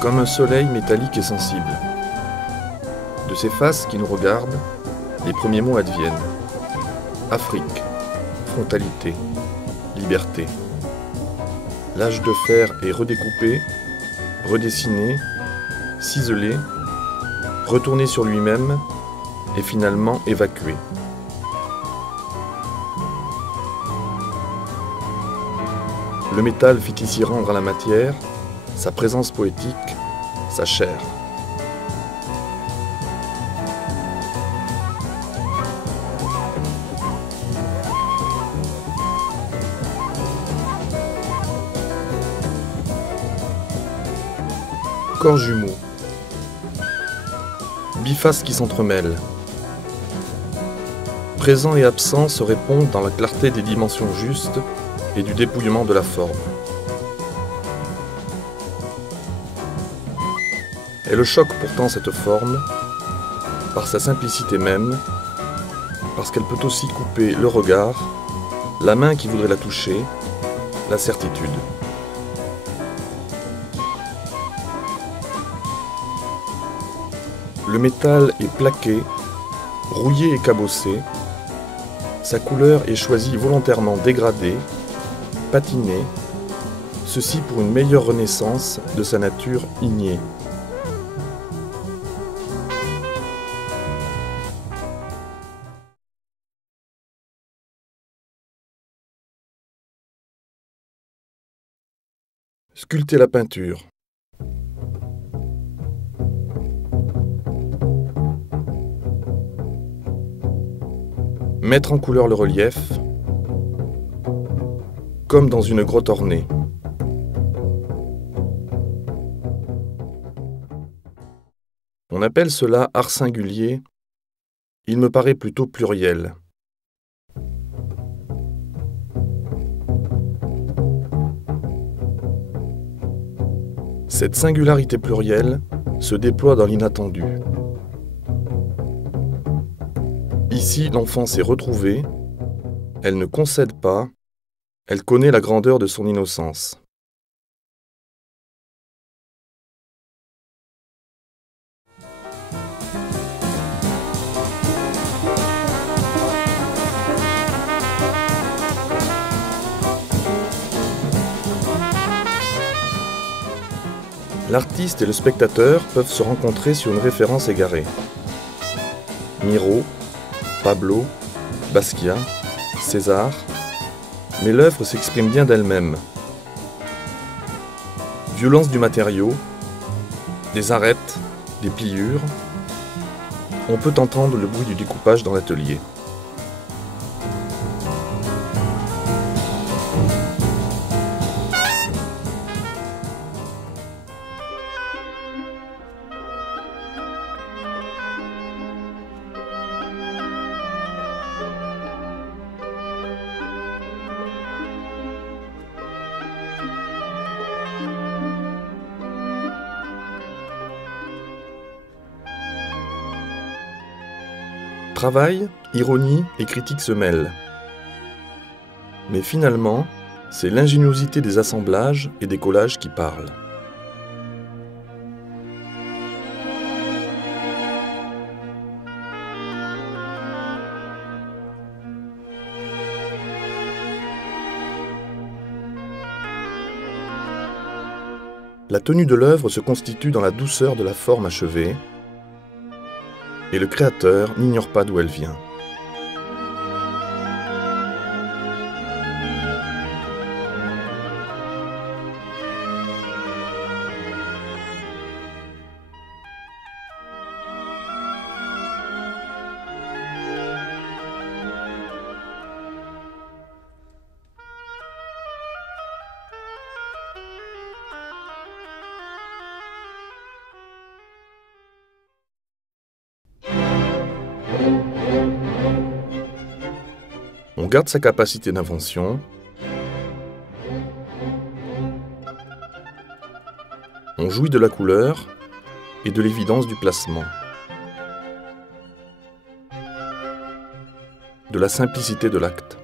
comme un soleil métallique et sensible. De ces faces qui nous regardent, les premiers mots adviennent. Afrique, frontalité, liberté. L'âge de fer est redécoupé, redessiné, ciselé, retourné sur lui-même et finalement évacué. Le métal fit ici rendre à la matière sa présence poétique, sa chair. Corps jumeaux. Bifaces qui s'entremêlent. Présent et absent se répondent dans la clarté des dimensions justes et du dépouillement de la forme. Elle choque pourtant cette forme, par sa simplicité même, parce qu'elle peut aussi couper le regard, la main qui voudrait la toucher, la certitude. Le métal est plaqué, rouillé et cabossé, sa couleur est choisie volontairement dégradée, patinée, ceci pour une meilleure renaissance de sa nature ignée. Sculpter la peinture. Mettre en couleur le relief, comme dans une grotte ornée. On appelle cela art singulier, il me paraît plutôt pluriel. Cette singularité plurielle se déploie dans l'inattendu. Ici, l'enfance est retrouvée, elle ne concède pas, elle connaît la grandeur de son innocence. L'artiste et le spectateur peuvent se rencontrer sur une référence égarée. Miro, Pablo, Basquiat, César, mais l'œuvre s'exprime bien d'elle-même. Violence du matériau, des arêtes, des pliures, on peut entendre le bruit du découpage dans l'atelier. Travail, ironie et critique se mêlent. Mais finalement, c'est l'ingéniosité des assemblages et des collages qui parlent. La tenue de l'œuvre se constitue dans la douceur de la forme achevée, et le créateur n'ignore pas d'où elle vient. On garde sa capacité d'invention, on jouit de la couleur et de l'évidence du placement, de la simplicité de l'acte.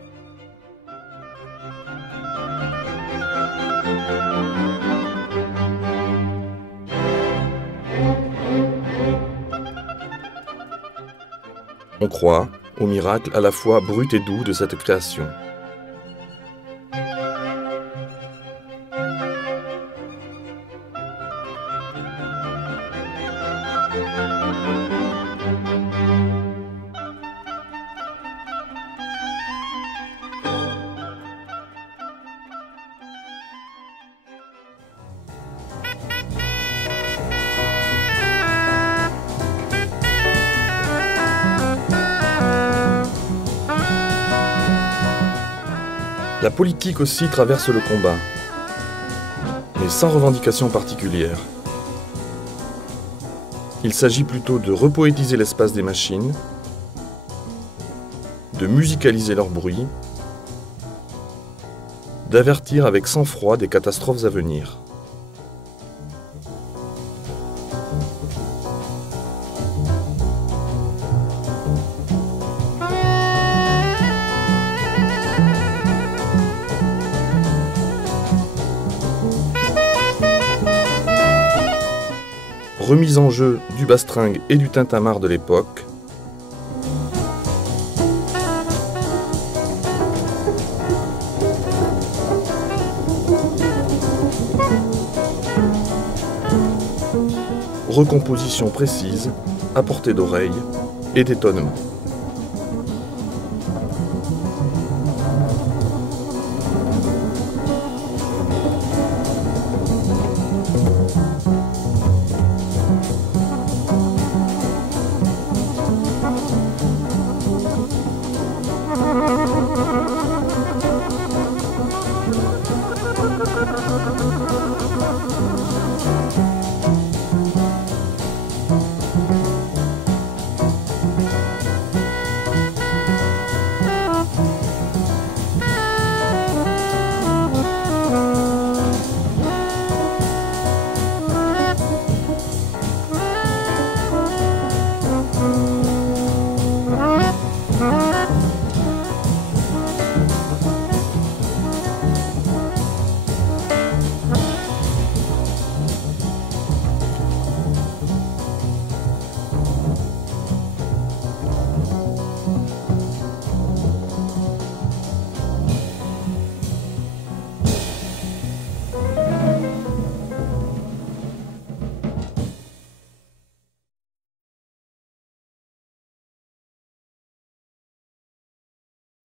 proie au miracle à la fois brut et doux de cette création. La politique aussi traverse le combat, mais sans revendication particulière. Il s'agit plutôt de repoétiser l'espace des machines, de musicaliser leur bruit, d'avertir avec sang-froid des catastrophes à venir. Remise en jeu du bastringue et du tintamarre de l'époque, recomposition précise, à portée d'oreille et d'étonnement.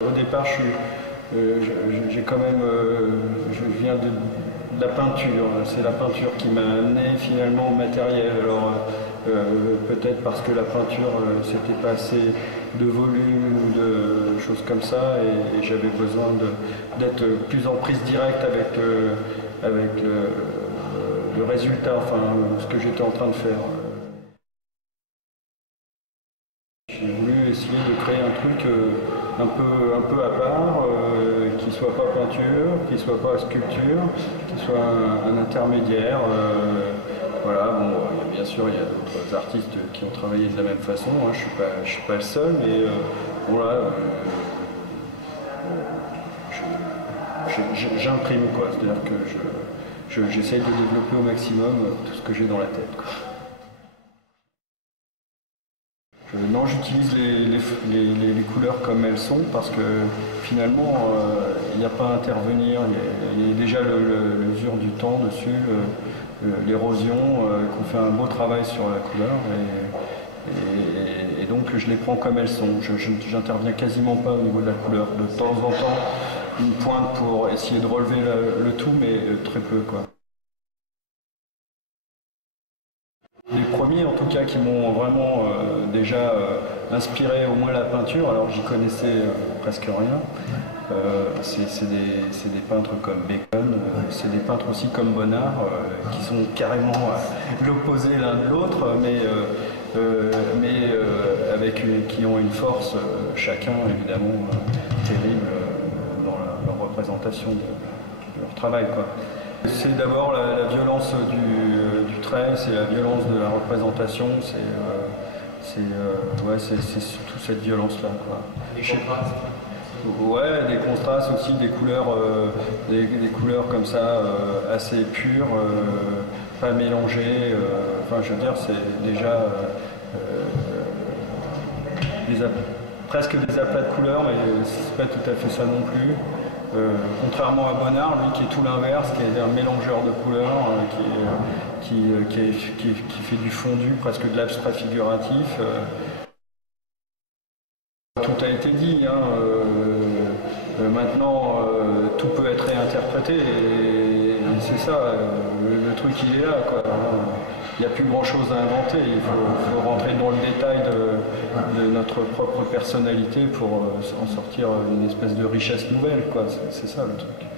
Au départ, j'ai quand même, je viens de la peinture. C'est la peinture qui m'a amené finalement au matériel. Alors peut-être parce que la peinture, c'était pas assez de volume ou de choses comme ça, et j'avais besoin d'être plus en prise directe avec le résultat, enfin ce que j'étais en train de faire. J'ai voulu essayer de créer un truc un peu à part, qui soit pas peinture, qui soit pas sculpture, qui soit un intermédiaire. Voilà, bon, bien sûr, il y a d'autres artistes qui ont travaillé de la même façon, hein, je suis pas le seul, mais voilà, j'imprime, quoi, c'est-à-dire que j'essaye de développer au maximum tout ce que j'ai dans la tête, quoi. Non, j'utilise les couleurs comme elles sont parce que finalement, il n'y a pas à intervenir. Il y a déjà l'usure du temps dessus, l'érosion, qu'on fait un beau travail sur la couleur. Et donc, je les prends comme elles sont. J'interviens quasiment pas au niveau de la couleur. De temps en temps, une pointe pour essayer de relever le tout, mais très peu, quoi. Les premiers en tout cas qui m'ont vraiment déjà inspiré au moins la peinture, alors j'y connaissais presque rien, c'est des peintres comme Bacon, c'est des peintres aussi comme Bonnard, qui sont carrément l'opposé l'un de l'autre, mais qui ont une force chacun évidemment terrible dans leur représentation de leur travail, quoi. C'est d'abord la violence du trait, c'est la violence de la représentation, c'est surtout cette violence-là, quoi. Des contrastes. Ouais, des contrastes aussi, des couleurs comme ça, assez pures, pas mélangées. Enfin, je veux dire, c'est déjà presque des aplats de couleurs, mais c'est pas tout à fait ça non plus. Contrairement à Bonnard, lui qui est tout l'inverse, qui est un mélangeur de couleurs, qui fait du fondu, presque de l'abstrait figuratif. Tout a été dit, hein. Maintenant tout peut être réinterprété et c'est ça, le truc il est là, quoi. Il n'y a plus grand chose à inventer, il faut rentrer dans le détail de notre propre personnalité pour en sortir une espèce de richesse nouvelle, quoi. C'est ça le truc.